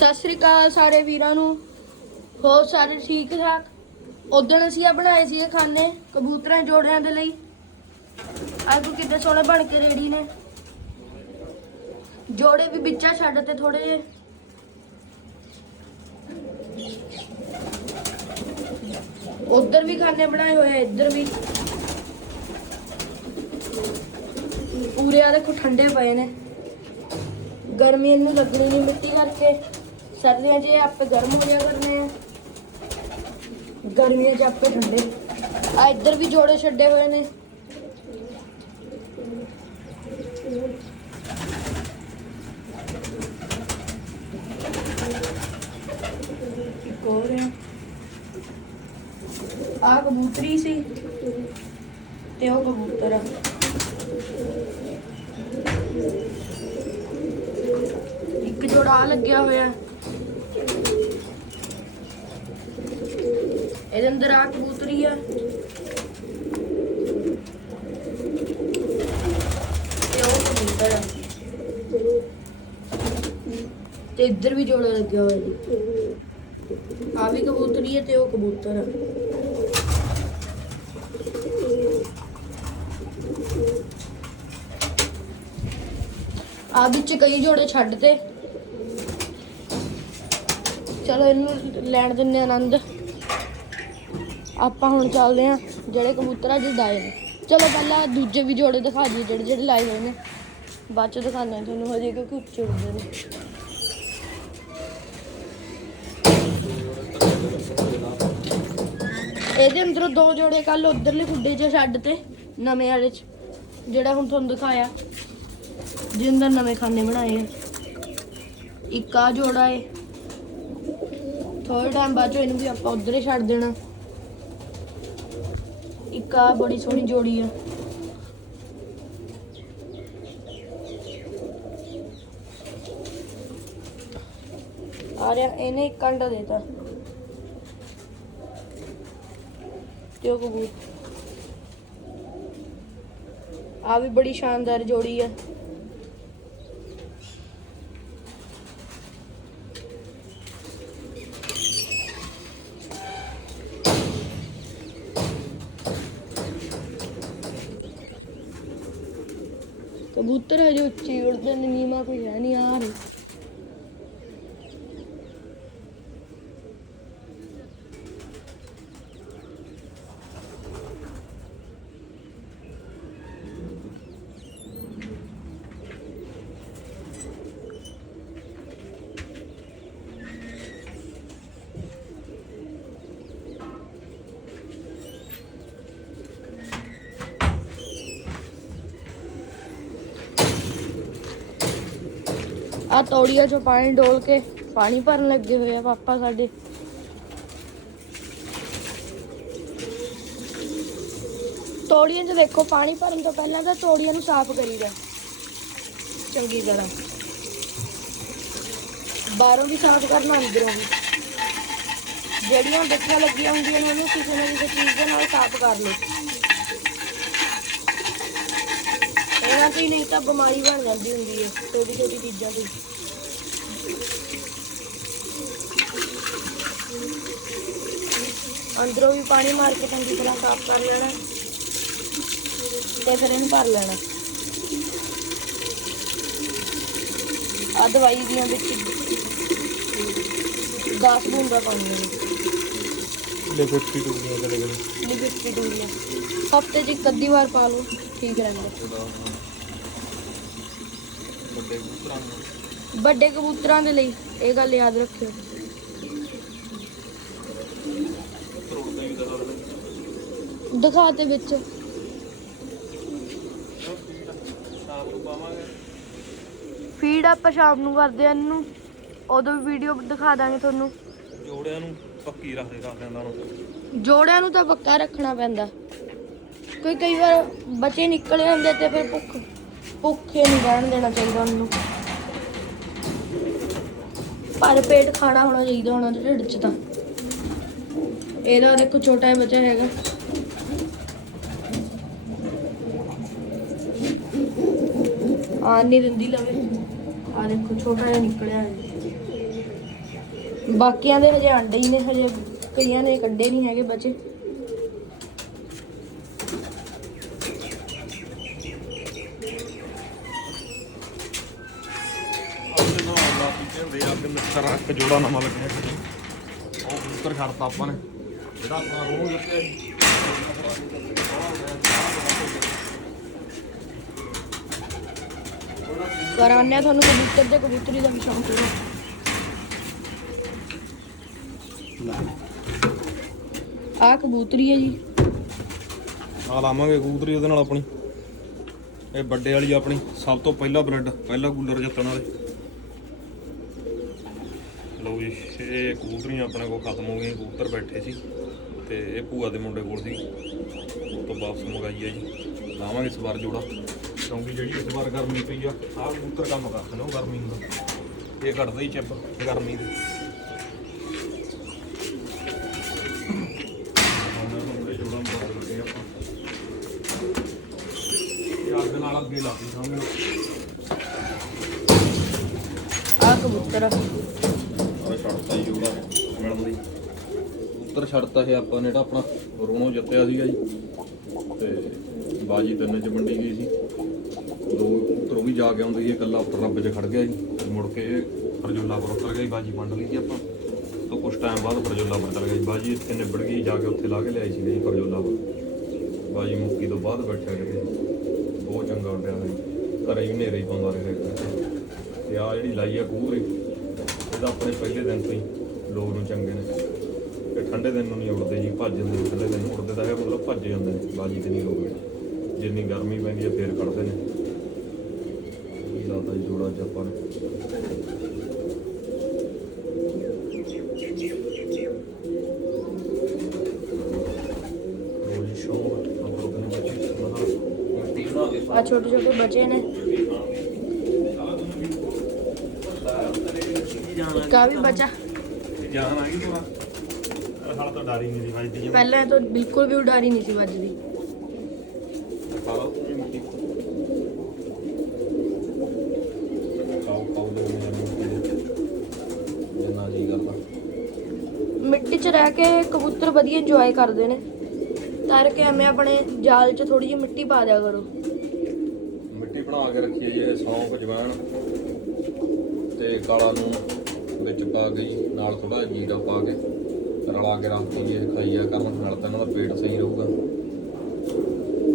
ਸਤਿ ਸ੍ਰੀ ਅਕਾਲ ਸਾਰੇ ਵੀਰਾਂ ਨੂੰ। ਹੋਰ ਸਾਰੇ ਠੀਕ ਠਾਕ ਉਦੋਂ ਅਸੀਂ ਆ ਬਣਾਏ ਸੀ ਇਹ ਖਾਨੇ, ਕਬੂਤਰਾਂ ਜੋੜਿਆਂ ਦੇ ਲਈ। ਅੱਜ ਕੋ ਕਿੱਡੇ ਸੋਹਣੇ ਬਣ ਕੇ ਰੇੜੀ ਨੇ। ਜੋੜੇ ਵੀ ਵਿੱਚਾ ਛੱਡ ਤੇ ਥੋੜੇ ਜਿਹੇ। ਉਧਰ ਵੀ ਖਾਨੇ ਬਣਾਏ ਹੋਏ ਆ, ਇੱਧਰ ਵੀ। ਪੂਰੇ ਆ ਦੇਖੋ ਠੰਡੇ ਪਏ ਨੇ। ਗਰਮੀ ਇਹਨੂੰ ਲੱਗਣੀ ਨਹੀਂ ਮਿੱਟੀ ਕਰਕੇ। ਸਰਦੀਆਂ 'ਚ ਇਹ ਆਪੇ ਗਰਮ ਹੋ ਜਾਇਆ ਕਰਨੇ ਆ। ਗਰਮੀਆਂ 'ਚ ਆਪੇ ਠੰਡੇ। ਆ ਇੱਧਰ ਵੀ ਜੋੜੇ ਛੱਡੇ ਹੋਏ ਨੇ। ਇੱਕ ਹੋਰ ਹੈ ਆ ਕਬੂਤਰੀ ਸੀ ਤੇ ਉਹ ਕਬੂਤਰ ਆ। ਇੱਕ ਜੋੜਾ ਆਹ ਲੱਗਿਆ ਹੋਇਆ ਇਹਦੇ ਅੰਦਰ ਆ ਕਬੂਤਰੀ ਆ। ਤੇ ਉਹ ਕਬੂਤਰ ਆ। ਤੇ ਇੱਧਰ ਵੀ ਜੋੜਾ ਲੱਗਿਆ ਹੋਇਆ ਜੀ। ਆ ਵੀ ਕਬੂਤਰੀ ਹੈ ਤੇ ਉਹ ਕਬੂਤਰ ਆ। ਆ ਵਿੱਚ ਕਈ ਜੋੜੇ ਛੱਡ ਤੇ। ਚਲੋ ਇਹਨੂੰ ਲੈਣ ਦਿੰਨੇ ਆਨੰਦ। ਆਪਾਂ ਹੁਣ ਚੱਲਦੇ ਆ ਜਿਹੜੇ ਕਬੂਤਰ ਅੱਜ ਦਾਏ ਨੇ। ਚਲੋ ਪਹਿਲਾਂ ਦੂਜੇ ਵੀ ਜੋੜੇ ਦਿਖਾ ਦਈਏ ਜਿਹੜੇ ਜਿਹੜੇ ਲਾਏ ਹੋਏ ਨੇ। ਬਾਅਦ ਚ ਦਿਖਾਉਂਦੇ ਆ ਤੁਹਾਨੂੰ ਹਜੇ ਕਿਉਂਕਿ ਉੱਚੇ ਉੱਡਦੇ ਨੇ। ਇਹਦੇ ਅੰਦਰੋਂ ਦੋ ਜੋੜੇ ਕੱਲ ਉਧਰਲੇ ਖੁੱਡੇ 'ਚ ਛੱਡ ਤੇ ਨਵੇਂ ਵਾਲੇ 'ਚ, ਜਿਹੜਾ ਹੁਣ ਤੁਹਾਨੂੰ ਦਿਖਾਇਆ। ਜਿਹਦੇ ਅੰਦਰ ਨਵੇਂ ਖਾਨੇ ਬਣਾਏ ਆ। ਇੱਕ ਆ ਜੋੜਾ ਏ। ਥੋੜੇ ਟਾਈਮ ਬਾਅਦ 'ਚੋਂ ਇਹਨੂੰ ਵੀ ਆਪਾਂ ਉਧਰ ਹੀ ਛੱਡ ਦੇਣਾ। ਇੱਕ ਆ ਬੜੀ ਸੋਹਣੀ ਜੋੜੀ ਆ। ਆ ਰਿਹਾ, ਇਹਨੇ ਇੱਕ ਅੰਡਾ ਦੇਤਾ। ਤੇ ਉਹ ਕਬੂਤ ਆ ਵੀ ਬੜੀ ਸ਼ਾਨਦਾਰ ਜੋੜੀ ਆ। ਕਬੂਤਰ ਹਜੇ ਉੱਚੀ ਉੜਦੇ ਨੇ ਨੀਮਾ ਕੋਈ ਹੈ ਨਹੀਂ ਆ ਤੌੜੀਆਂ ਚੋਂ ਪਾਣੀ ਡੋਲ ਕੇ ਪਾਣੀ ਭਰਨ ਲੱਗੇ ਹੋਏ ਆ ਪਾਪਾ ਸਾਡੇ। ਤੋੜੀਆਂ 'ਚ ਦੇਖੋ, ਪਾਣੀ ਭਰਨ ਤੋਂ ਪਹਿਲਾਂ ਤਾਂ ਤੋੜੀਆਂ ਨੂੰ ਸਾਫ਼ ਕਰੀਦਾ। ਚੰਗੀ ਤਰ੍ਹਾਂ। ਬਾਹਰੋਂ ਵੀ ਸਾਫ਼ ਕਰਨਾ, ਅੰਦਰੋਂ ਵੀ। ਜਿਹੜੀਆਂ ਬੱਚੀਆਂ ਲੱਗੀਆਂ ਹੁੰਦੀਆਂ ਨੇ, ਉਹਨੂੰ ਕਿਸੇ ਨਾ ਕਿਸੇ ਚੀਜ਼ ਦੇ ਨਾਲ ਸਾਫ਼ ਕਰ ਲਓ। ਇਹਨਾਂ ਤੋਂ ਹੀ ਨਹੀਂ ਤਾਂ ਬਿਮਾਰੀ ਬਣ ਜਾਂਦੀ ਹੁੰਦੀ ਹੈ ਛੋਟੀ ਛੋਟੀ ਚੀਜ਼ਾਂ ਤੋਂ। ਅੰਦਰੋਂ ਵੀ ਪਾਣੀ ਮਾਰ ਕੇ ਚੰਗੀ ਤਰ੍ਹਾਂ ਸਾਫ਼ ਕਰ ਲੈਣਾ ਤੇ ਫਿਰ ਇਹਨੂੰ ਭਰ ਲੈਣਾ। ਆ ਦਵਾਈ ਦੀਆਂ ਵਿੱਚ 10 ਬੂੰਦਾਂ ਪਾਉਣੀਆਂ ਨੇ ਲੈ 52 ਦੀਆਂ ਕਦੇ ਕਦੇ ਲਿਪਿਡ ਡੂਰੀਆਂ ਹਫ਼ਤੇ 'ਚ ਇੱਕ ਅੱਧੀ ਵਾਰ ਪਾ ਲਓ ਠੀਕ ਰਹਿੰਦਾ। ਵੱਡੇ ਕਬੂਤਰਾਂ ਨੂੰ? ਵੱਡੇ ਕਬੂਤਰਾਂ ਦੇ ਲਈ ਇਹ ਗੱਲ ਯਾਦ ਰੱਖਿਓ। ਤਰੋੜਦੇ ਵੀ ਤਾਂ ਦਿਖਾ ਤੇ ਵਿੱਚ। ਸ਼ਾਮ ਨੂੰ ਪਾਵਾਂਗੇ ਫੀਡ ਆਪਾਂ ਸ਼ਾਮ ਨੂੰ ਕਰਦੇ ਆ ਇਹਨੂੰ। ਉਦੋਂ ਵੀ ਵੀਡੀਓ ਦਿਖਾ ਦਾਂਗੇ ਤੁਹਾਨੂੰ। ਜੋੜਿਆਂ ਨੂੰ ਪੱਕੀ ਰੱਖਦੇ ਕਰ ਲੈਂਦਾ ਉਹਨੂੰ ਜੋੜਿਆਂ ਨੂੰ ਤਾਂ ਪੱਕਾ ਰੱਖਣਾ ਪੈਂਦਾ। ਕੋਈ ਕਈ ਵਾਰ ਬੱਚੇ ਨਿਕਲ ਜਾਂਦੇ ਤੇ ਫਿਰ ਭੁੱਖ। ਭੁੱਖੇ ਨਹੀਂ ਰਹਿਣ ਦੇਣਾ ਚਾਹੀਦਾ ਉਹਨੂੰ। ਪਰ ਪੇਟ ਖਾਣਾ ਹੋਣਾ ਚਾਹੀਦਾ ਉਹਨਾਂ ਦੇ ਢਿੱਡ 'ਚ ਤਾਂ। ਇਹਦਾ ਦੇਖੋ ਛੋਟਾ ਬੱਚਾ ਹੈਗਾ। ਆ ਨਹੀਂ ਦਿੰਦੀ ਲਵੇ। ਆ ਦੇਖੋ ਛੋਟਾ ਜਿਹਾ ਨਿਕਲਿਆ ਬਾਕੀਆਂ ਦੇ ਹਜੇ ਅੰਡੇ ਹੀ ਨੇ, ਹਜੇ ਕਈਆਂ ਨੇ ਕੱਢੇ ਨਹੀਂ ਹੈਗੇ ਬਚੇ। ਮਿੱਤਰ ਇੱਕ ਜੋੜਾ ਨਵਾਂ ਲੱਗਿਆ ਸੀ ਉਹ ਕਬੂਤਰ ਛੱਡਤਾ ਆਪਾਂ ਨੇ। ਜਿਹੜਾ ਆਪਣਾ ਰੋਹ ਲੱਗਿਆ ਸੀ ਕਰਾਉਂਦੇ ਆ ਤੁਹਾਨੂੰ ਕਬੂਤਰ ਤੇ ਕਬੂਤਰੀ ਦਾ ਵੀ ਸ਼ੌਂਕ ਹੈ। ਆ ਕਬੂਤਰੀ ਹੈ ਜੀ। ਆ ਲਾਵਾਂਗੇ ਕਬੂਤਰੀ ਉਹਦੇ ਨਾਲ ਆਪਣੀ। ਇਹ ਵੱਡੇ ਵਾਲੀ ਆਪਣੀ ਸਭ ਤੋਂ ਪਹਿਲਾ ਬਲੱਡ ਪਹਿਲਾ ਕੂਲਰ ਜਿੱਤਣ ਵਾਲੇ। ਲਓ ਜੀ, ਇਹ ਕਬੂਤਰੀਆਂ ਆਪਣੇ ਕੋਲ ਖਤਮ ਹੋ ਗਈਆਂ, ਕਬੂਤਰ ਬੈਠੇ ਸੀ ਤੇ ਇਹ ਭੂਆ ਦੇ ਮੁੰਡੇ ਕੋਲ ਸੀ। ਉਹ ਤੋਂ ਵਾਪਸ ਮੰਗਾਈ ਹੈ ਜੀ। ਲਾਵਾਂਗੇ ਇਸ ਵਾਰ ਜੋੜਾ। ਕਿਉਂਕਿ ਜਿਹੜੀ ਇਸ ਵਾਰ ਗਰਮੀ ਪਈ ਆ, ਆਹ ਕਬੂਤਰ ਕੰਮ ਕਰਦੇ ਨੇ ਉਹ ਗਰਮੀ ਹੁੰਦਾ ਇਹ ਕੱਢਦਾ ਹੀ ਚਿੱਪ, ਗਰਮੀ ਦੇ। ਆਪਾਂ। ਨਾਲ ਅੱਗੇ ਲਾ ਦਿੱਤੀ ਸਾਹਮਣੇ ਆ ਕਬੂਤਰ ਛੱਡਤਾ ਹੀ ਜੋੜਾ ਮਿਲਣ ਦੀ ਉੱਤਰ ਛੱਡਤਾ ਸੀ ਆਪਾਂ ਨੇ ਜਿਹੜਾ ਆਪਣਾ ਰੋਣੋ ਜਿੱਤਿਆ ਸੀਗਾ ਜੀ। ਤੇ ਬਾਜੀ ਤਿੰਨ ਚ ਵੰਡੀ ਗਈ ਸੀ। ਦੋ ਉੱਤਰ ਉਹ ਵੀ ਜਾ ਕੇ ਆਉਂਦੇ ਸੀ, ਇਕੱਲਾ ਉੱਤਰ ਰੱਬ 'ਚ ਖੜ ਗਿਆ ਜੀ। ਮੁੜ ਕੇ ਫਰਜੁੱਲਾਪੁਰ ਉੱਤਰ ਗਿਆ ਜੀ ਬਾਜੀ ਵੰਡ ਲਈ ਸੀ ਆਪਾਂ। ਤੋਂ ਕੁਝ ਟਾਈਮ ਬਾਅਦ ਫਰਜੁੱਲਾਪੁਰ ਚਲ ਗਿਆ ਜੀ। ਬਾਜੀ ਇੱਥੇ ਨਿਬੜ ਗਈ, ਜਾ ਕੇ ਉੱਥੇ ਲਾ ਕੇ ਲਿਆਈ ਸੀ ਜੀ ਫਰਜੁੱਲਾਪੁਰ ਬਾਜੀ ਮੁੱਕੀ ਤੋਂ ਬਾਅਦ ਬੈਠਿਆ ਕਿਤੇ। ਬਹੁਤ ਚੰਗਾ ਉੱਡਿਆ ਹੋਇਆ ਘਰੇ ਵੀ ਹਨੇਰੇ ਹੀ ਪਾਉਂਦਾ ਰਿਹਾ ਇੱਕ। ਤੇ ਆ ਜਿਹੜੀ ਲਾਈ ਆ ਕੂਰੀ ਇਹਦਾ ਆਪਣੇ ਪਹਿਲੇ ਦਿਨ ਤੋਂ ਹੀ ਲੋਕ ਨੂੰ ਚੰਗੇ ਨੇ। ਤੇ ਠੰਡੇ ਦਿਨ ਨੂੰ ਨਹੀਂ ਉੜਦੇ ਜੀ, ਭੱਜ ਜਾਂਦੇ ਨੇ, ਠੰਡੇ ਦਿਨ ਨੂੰ ਤਾਂ ਹੈ, ਮਤਲਬ ਭੱਜ ਜਾਂਦੇ ਨੇ ਬਾਜੀ ਤੇ ਨਹੀਂ ਰੋਕਦੇ ਜਿੰਨੀ ਗਰਮੀ ਪੈਂਦੀ ਹੈ, ਫੇਰ ਕੱਢਦੇ ਨੇ। ਇਹ ਜੋੜਾ ਅੱਜ ਆ ਛੋਟੇ ਛੋਟੇ ਬੱਚੇ ਨੇ। ਇੱਕ ਆ ਵੀ ਬੱਚਾ ਜਾਨ ਆ ਗਈ ਪੂਰਾ ਹਾਲ ਤਾਂ ਡਰ ਹੀ ਨਹੀਂ ਦੀ ਵੱਜਦੀ। ਜਿਵੇਂ ਪਹਿਲਾਂ ਤਾਂ ਬਿਲਕੁਲ ਵੀ ਉਡਾਰੀ ਨਹੀਂ ਸੀ ਵੱਜਦੀ। ਪਾ ਲਓ ਤੁਸੀਂ ਮਿੱਟੀ ਖਾਓ ਖਾਓ ਦੇ ਮੇਰੇ ਜਿੰਨਾ ਜੀ ਕਰਦਾ ਮਿੱਟੀ 'ਚ ਰਹਿ ਕੇ ਕਬੂਤਰ ਵਧੀਆ ਇੰਜੋਏ ਕਰਦੇ ਨੇ। ਤਰ ਕੇ ਐਵੇਂ ਆਪਣੇ ਜਾਲ 'ਚ ਥੋੜੀ ਜਿਹੀ ਮਿੱਟੀ ਪਾ ਦਿਆ ਕਰੋ। ਮਿੱਟੀ ਬਣਾ ਕੇ ਰੱਖੀ ਹੈ ਜੀ ਇਹ ਸੌਂਫ ਜਵੈਣ ਤੇ ਕਾਲਾ ਨੂੰ ਵਿੱਚ ਪਾ ਕੇ ਜੀ ਨਾਲ ਥੋੜਾ ਜੀਰਾ ਪਾ ਕੇ ਰਲਾ ਕੇ ਰੱਖ ਜੀ ਖਾਈਆ ਕਰਨ ਨਾਲ ਤਾਂ ਇਹਨਾਂ ਦਾ ਪੇਟ ਸਹੀ ਰਹੂਗਾ।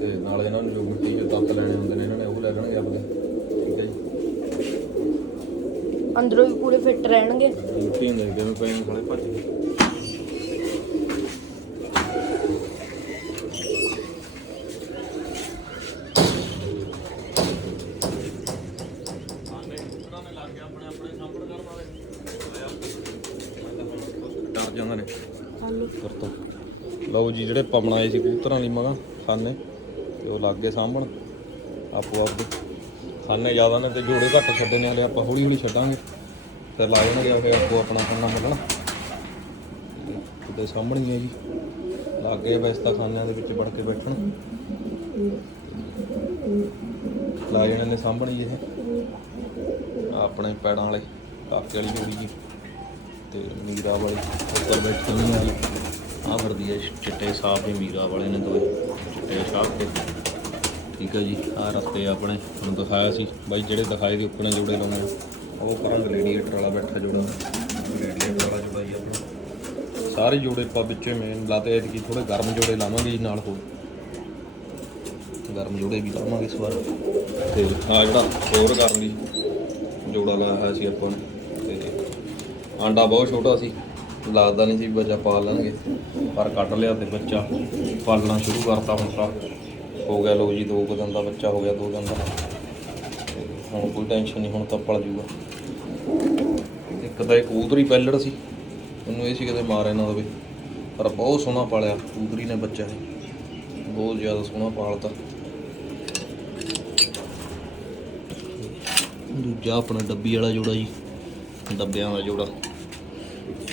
ਤੇ ਨਾਲ ਇਹਨਾਂ ਨੂੰ ਜੋ ਮਿੱਟੀ ਦੇ ਤੱਤ ਲੈਣੇ ਹੁੰਦੇ ਨੇ ਇਹਨਾਂ ਨੇ ਉਹ ਲੈ ਲੈਣਗੇ ਆਪਣੇ। ਠੀਕ ਹੈ ਜੀ। ਅੰਦਰੋਂ ਵੀ ਪੂਰੇ ਫਿੱਟ ਰਹਿਣਗੇ। ਮਿੱਟੀ ਹੁੰਦੇ ਕਿਵੇਂ ਪਏ ਨੇ ਭੱਜ ਗਏ। ਜਾਂਦੇ ਨੇ। ਕਰਤੋ ਲਓ ਜੀ ਜਿਹੜੇ ਪਵਨ ਆਏ ਸੀ ਕਬੂਤਰਾਂ ਲਈ ਮਗਾ ਖਾਨੇ। ਤੇ ਉਹ ਲੱਗ ਗਏ ਸਾਂਭਣ। ਆਪੋ ਆਪ ਦੇ ਖਾਨੇ ਜ਼ਿਆਦਾ ਨੇ ਤੇ ਜੋੜੇ ਘੱਟ ਛੱਡੇ ਨੇ ਹਲੇ ਆਪਾਂ ਹੌਲੀ ਹੌਲੀ ਛੱਡਾਂਗੇ। ਤੇ ਲਾ ਜਾਣਗੇ ਫਿਰ ਆਪੋ ਆਪਣਾ ਖਾਨਾ ਮਿਲਣਾ ਤੇ ਸਾਹਮਣੇ ਹੀ ਜੀ ਲੱਗ ਗਏ ਵੈਸੇ ਤਾਂ ਖਾਨਿਆਂ ਦੇ ਵਿੱਚ ਵੜ ਕੇ ਬੈਠਣ। ਲਾ ਜਾਣੇ ਨੇ ਸਾਹਮਣੇ ਹੀ ਇਹ। ਆਪਣੇ ਪੈੜਾਂ ਵਾਲੇ ਕਾਕੇ ਵਾਲੀ ਜੋੜੀ ਜੀ। ਤੇ ਮੀਰਾ ਵਾਲੀ ਉੱਪਰ ਬੈਠੀ ਹੋਈ ਆ ਆਹ ਵਰਦੀ ਹੈ ਚਿੱਟੇ ਸਾਫ਼ ਦੇ ਮੀਰਾ ਵਾਲੇ ਨੇ ਦੋਏ ਚਿੱਟੇ ਸਾਫ਼ ਤੇ ਠੀਕ ਹੈ ਜੀ, ਆਹ ਰਸਤੇ ਆਪਣੇ, ਤੁਹਾਨੂੰ ਦਿਖਾਇਆ ਸੀ। ਬਾਈ, ਜਿਹੜੇ ਦਿਖਾਏ ਦੇ ਉੱਪਰ ਜੋੜੇ ਲਾਉਣੇ ਆ। ਉਹ ਪਰਾਂ ਰੇਡੀਏਟਰ ਵਾਲਾ ਬੈਠਾ ਜੋੜਾ। ਰੇਡੀਏਟਰ ਵਾਲਾ ਜੋੜਾ ਜੀ ਆਪਣਾ। ਸਾਰੇ ਜੋੜੇ ਆਪਾਂ ਵਿੱਚੇ ਮੇਨ ਲਾਤੇ, ਐਤਕੀ ਥੋੜੇ ਗਰਮ ਜੋੜੇ ਲਾਵਾਂਗੇ ਜੀ ਨਾਲ ਹੋਰ। ਗਰਮ ਜੋੜੇ ਵੀ ਲਾਵਾਂਗੇ ਇਸ ਵਾਰ। ਤੇ ਆ ਜਿਹੜਾ ਹੋਰ ਕਰਨ ਲਈ ਜੋੜਾ ਲਾਇਆ ਹੋਇਆ ਸੀ ਆਪਾਂ ਨੇ ਆਂਡਾ ਬਹੁਤ ਛੋਟਾ ਸੀ, ਲੱਗਦਾ ਨਹੀਂ ਸੀ ਬੱਚਾ ਪਾਲ ਲੈਣਗੇ, ਪਰ ਕੱਢ ਲਿਆ ਤੇ ਬੱਚਾ ਪਾਲਣਾ ਸ਼ੁਰੂ ਕਰਤਾ ਹੁਣ ਤਾਂ। ਹੋ ਗਿਆ ਲੋ ਜੀ, ਦੋ ਕੁ ਦਿਨ ਦਾ ਬੱਚਾ ਹੋ ਗਿਆ, ਦੋ ਦਿਨ ਦਾ। ਹੁਣ ਕੋਈ ਟੈਨਸ਼ਨ ਨਹੀਂ, ਹੁਣ ਤਾਂ ਪਲ ਜੂਗਾ। ਇੱਕ ਤਾਂ ਇਹ ਕਬੂਤਰੀ ਪੈਲੜ ਸੀ, ਉਹਨੂੰ ਇਹ ਸੀ ਕਿਤੇ ਮਾਰਿਆ ਨਾ ਹੋਵੇ, ਪਰ ਬਹੁਤ ਸੋਹਣਾ ਪਾਲਿਆ, ਕਬੂਤਰੀ ਨੇ ਬੱਚਾ ਇਹ। ਬਹੁਤ ਜ਼ਿਆਦਾ ਸੋਹਣਾ ਪਾਲਤਾ। ਦੂਜਾ ਆਪਣਾ ਡੱਬੀ ਵਾਲਾ ਜੋੜਾ ਜੀ। ਡੱਬਿਆਂ ਦਾ ਜੋੜਾ।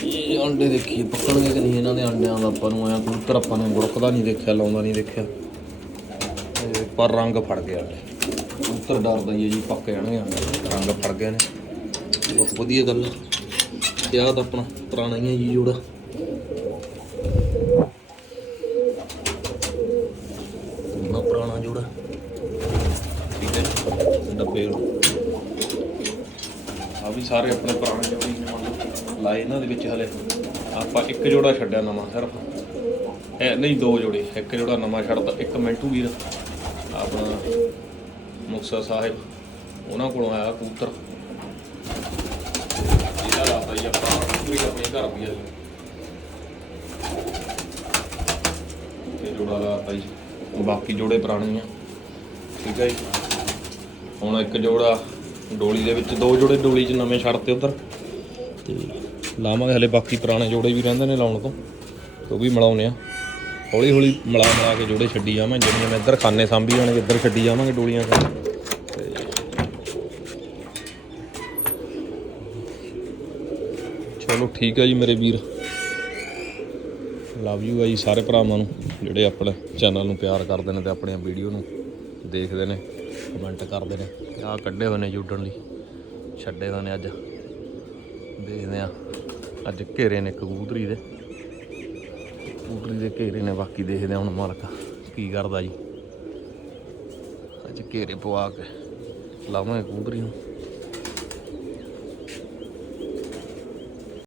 ਇਹ ਅੰਡੇ ਦੇਖੀਏ ਪੱਕਣਗੇ ਕਿ ਨਹੀਂ ਇਹਨਾਂ ਦੇ ਅੰਡਿਆਂ ਦਾ ਆਪਾਂ ਨੂੰ? ਆਇਆ ਕਬੂਤਰ ਆਪਾਂ ਨੇ ਗੁੜਕਦਾ ਨਹੀਂ ਦੇਖਿਆ, ਲਾਉਂਦਾ ਨਹੀਂ ਦੇਖਿਆ। ਪਰ ਰੰਗ ਫੜ ਗਿਆ ਕਬੂਤਰ ਡਰਦਾ ਹੀ ਹੈ ਜੀ, ਪੱਕ ਜਾਣਗੇ ਅੰਡੇ। ਰੰਗ ਫੜ ਗਏ ਨੇ। ਬਹੁਤ ਵਧੀਆ ਗੱਲ ਹੈ ਯਾਦ ਆਪਣਾ, ਪੁਰਾਣਾ ਹੀ ਹੈ ਜੀ ਜੋੜਾ ਨਾ ਪੁਰਾਣਾ ਜੋੜਾ ਠੀਕ ਹੈ ਡੱਬੇ ਆ ਵੀ ਸਾਰੇ ਆਪਣੇ ਪੁਰਾਣੇ ਜੋੜੇ ਹੀ ਨੇ ਮੰਨ ਲਓ ਲਾਏ ਇਹਨਾਂ ਦੇ ਵਿੱਚ ਹਲੇ ਆਪਾਂ ਇੱਕ ਜੋੜਾ ਛੱਡਿਆ ਨਵਾਂ ਸਿਰਫ। ਇਹ ਨਹੀਂ, ਦੋ ਜੋੜੇ, ਇੱਕ ਜੋੜਾ ਨਵਾਂ ਛੱਡਦਾ ਇੱਕ ਮਿੰਟੂ ਵੀਰ, ਆਪਣਾ ਮੁਕਤਸਰ ਸਾਹਿਬ, ਉਹਨਾਂ ਕੋਲੋਂ ਆਇਆ ਕਬੂਤਰ। ਇਹਦਾ ਲਾਤਾ ਜੀ ਆਪਾਂ ਵੀ ਆਪਣੇ ਘਰ ਵੀ ਆ ਤੇ ਜੋੜਾ ਲਾਤਾ ਜੀ। ਬਾਕੀ ਜੋੜੇ ਪੁਰਾਣੇ ਆ। ਠੀਕ ਹੈ ਜੀ। ਹੁਣ ਇੱਕ ਜੋੜਾ ਡੋਲੀ ਦੇ ਵਿੱਚ, ਦੋ ਜੋੜੇ ਡੋਲੀ 'ਚ ਨਵੇਂ ਛੱਡਤੇ ਉਧਰ। ਤੇ ਲਾਵਾਂਗੇ, ਹਲੇ ਬਾਕੀ ਪੁਰਾਣੇ ਜੋੜੇ ਵੀ ਰਹਿੰਦੇ ਨੇ ਲਾਉਣ ਤੋਂ, ਉਹ ਵੀ ਮਿਲਾਉਨੇ ਆ। ਹੌਲੀ ਹੌਲੀ ਮਿਲਾ ਮਿਲਾ ਕੇ ਜੋੜੇ ਛੱਡੀ ਜਾਵਾਂਗੇ ਜਿਵੇਂ ਜਿਵੇਂ ਇੱਧਰ ਖਾਨੇ ਸਾਂਭੀ ਜਾਣਗੇ, ਇੱਧਰ ਛੱਡੀ ਜਾਵਾਂਗੇ ਡੋਲੀਆਂ ਤੇ ਚਲੋ ਠੀਕ ਹੈ ਜੀ ਮੇਰੇ ਵੀਰ। ਲਵ ਯੂ ਆ ਜੀ ਸਾਰੇ ਭਰਾਵਾਂ ਨੂੰ, ਜਿਹੜੇ ਆਪਣੇ ਚੈਨਲ ਨੂੰ ਪਿਆਰ ਕਰਦੇ ਨੇ ਤੇ ਆਪਣੀਆਂ ਵੀਡੀਓ ਨੂੰ ਦੇਖਦੇ ਨੇ ਕਮੈਂਟ ਕਰਦੇ ਨੇ। ਆਹ ਕੱਢੇ ਹੋਏ ਨੇ ਜੁੜਨ ਲਈ, ਛੱਡੇ ਹੋਏ ਨੇ ਅੱਜ। ਦੇਖਦੇ ਆ ਅੱਜ ਘੇਰੇ ਨੇ ਕਬੂਤਰੀ ਦੇ। ਕਬੂਤਰੀ ਦੇ ਘੇਰੇ ਨੇ, ਬਾਕੀ ਦੇਖਦੇ ਆ ਹੁਣ ਮਾਲਕ ਕੀ ਕਰਦਾ ਜੀ। ਅੱਜ ਘੇਰੇ ਪਵਾ ਕੇ ਲਾਵਾਂਗੇ ਕਬੂਤਰੀ ਨੂੰ।